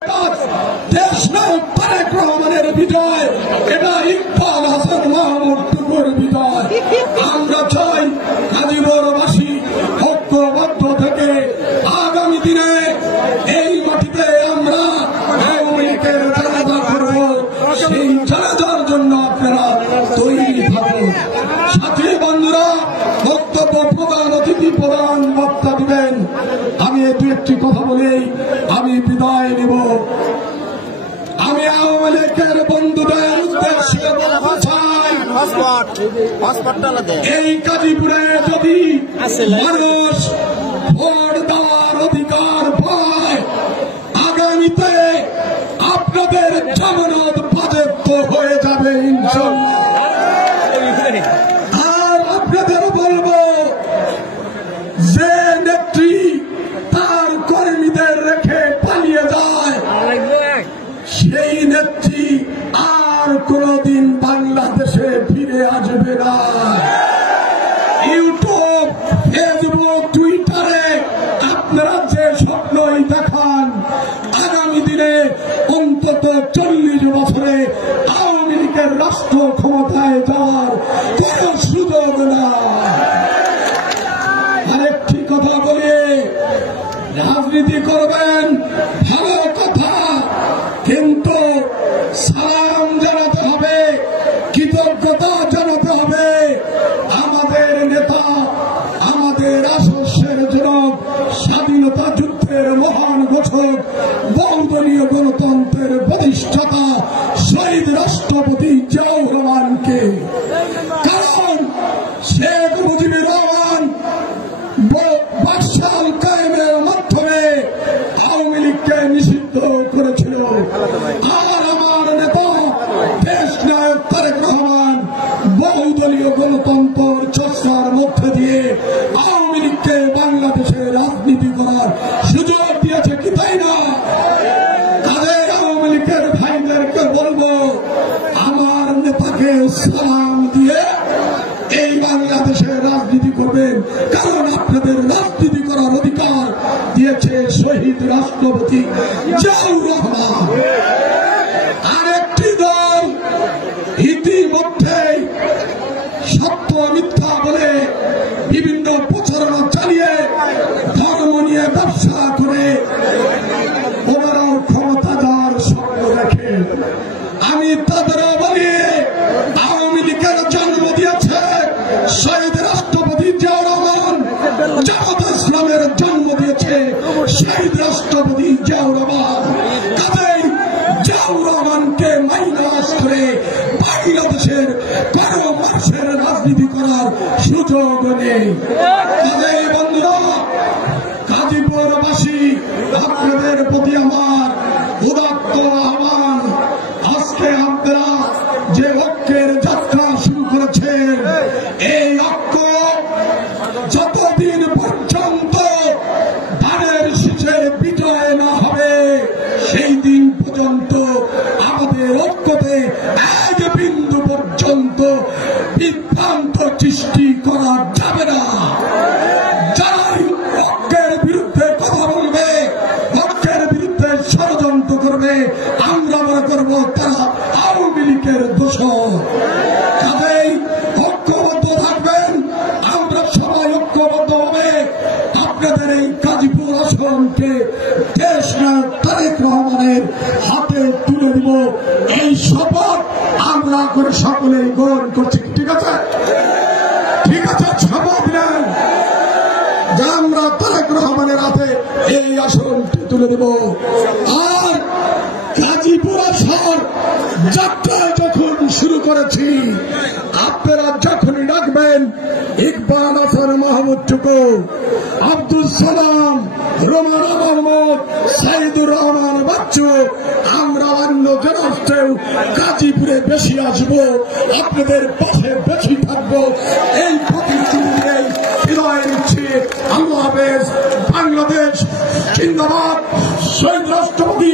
দেশ নায়ক তারেক রহমানের বিজয়, এটা ইকবাল হাসান মাহমুদ টুকুর বিজয়। আমরা চাই গাজীপুরবাসী ঐক্যবদ্ধ থেকে আগামী দিনে এই মাটিতে আমরা আওয়ামী লীগের জানাজা করব। সেই জানাজার জন্য আপনারা তৈরি থাকুন। সাথী বন্ধুরা, বক্তব্য প্রধান অতিথি প্রধান বক্তা দিবেন। আমি দু একটি কথা বলেই আমি বিদায় নেব। আমি আওয়ামী লীগের বন্ধুদের উদ্দেশ্যে বলতে চাই, এই গাজীপুরে যদি মানুষ ভোট দেওয়ার অধিকার পায়, আগামীতে আপনাদের জামানত বাজেয়াপ্ত হয়ে যাবে ইনশাআল্লাহ। আর আপনাদের বলবো, যে নেত্রী তার কর্মীদের রেখে পালিয়ে যায়, সেই নেত্রী আর কোনদিন বাংলাদেশে ফিরে আসবে না। ইউটিউব, ফেসবুক, টুইটারে আপনারা যে স্বপ্নই দেখান, আগামী দিনে অন্তত 40 বছরে আওয়ামী লীগের রাষ্ট্র ক্ষমতায় যাওয়ার কোন সুযোগ না। আরেকটি কথা বলি, রাজনীতি করবেন ভালো কথা, কিন্তু সালাম জানাতে হবে, কৃতজ্ঞতা জানাতে হবে। আমাদের নেতা, আমাদের আদর্শের জনক, স্বাধীনতা যুদ্ধের মহান ঘোষক, বহুদলীয় গণতন্ত্রের প্রতিষ্ঠাতা শহীদ রাষ্ট্রপতি জিয়াউর রহমানকে। কারণ শেখ মুজিবুর রহমান বাদশাহ কায়েমের মাধ্যমে আওয়ামী লীগকে নিষিদ্ধ করেছিল। আর আমার নেতা দেশ নায়ক তারেক রহমান বহুদলীয় গণতন্ত্র চর্চার মধ্যে দিয়ে আওয়ামী লীগকে বাংলাদেশে রাজনীতি করার সুযোগ দিয়েছে, কি তাই না? তাদের আওয়ামী লীগের ভাইদেরকে বলবো, আমার নেতাকে সালাম দিয়ে এই বাংলাদেশে রাজনীতি করবেন। কারণ আপনাদের রাজনীতি করার অধিকার দিয়েছে শহীদ রাষ্ট্রপতি জিয়াউর রহমান। আরেকটি দল ইতিমধ্যে সত্য মিথ্যা বলে বিভিন্ন প্রচারণা চালিয়ে ধর্ম নিয়ে ব্যবসা করে ওনারাও ক্ষমতা দেওয়ার স্বপ্ন দেখে। আমি তাদেরও বলি, আওয়ামী লীগের জন্ম দিয়েছে শহীদ রাষ্ট্রপতি জিয়াউর রহমান, জামাত ইসলামের জন্ম দিয়েছে শহীদ রাষ্ট্রপতি জিয়াউর রহমান। কাজেই জিয়াউর রহমানকে মাইনাস করে বাংলাদেশের কারো মানুষের রাজনীতি করার সুযোগ নেই। কাজেই বন্ধুরা, গাজীপুরবাসী, আপনাদের প্রতি আমার উদাত্ত আহ্বান, আজকে আপনারা যে ঐক্যের যাত্রা শুরু করেছেন, এই ঐক্য যতদিন পর্যন্ত ধানের শীষের বিজয় না হবে, সেই দিন পর্যন্ত আমাদের ঐক্যতে এক বিন্দু পর্যন্ত বিভ্রান্ত সৃষ্টি করা যাবে না। যারাই ঐক্যের বিরুদ্ধে কথা বলবে, ঐক্যের বিরুদ্ধে ষড়যন্ত্র করবে, আমরা মনে করব তারা আওয়ামী লীগের দোষর। কাজেই ঐক্যবদ্ধ থাকবেন, আমরা সবাই ঐক্যবদ্ধ হবে আপনাদের এই গাজীপুর আসনকে দেশ নায়ক তারেক রহমানের হাতে তুলে দিব। এই শপথ আমরা করে সকলেই গ্রহণ করছি। ঠিক আছে, ঠিক আছে, শপথ নেন যে আমরা তারেক রহমানের হাতে এই আসনটি তুলে দেব। আর গাজীপুর আসন যাত্রায় যখন শুরু করেছি, আপনারা যখনই ডাকবেন ইকবাল হাসান মাহমুদ টুকু, আব্দুল সালাম, রোমান মোহাম্মদ, সাইদুর রহমান বাচ্চু, আমরা অন্য জেলাতেও গাজীপুরে বেশি আসবো, আপনাদের পাশে বেশি থাকবো। এই প্রতিশ্রুতি নিয়েই বিদায় নিচ্ছি। আল্লাহ হাফেজ। বাংলাদেশ জিন্দাবাদ। শহীদ রাষ্ট্রপতি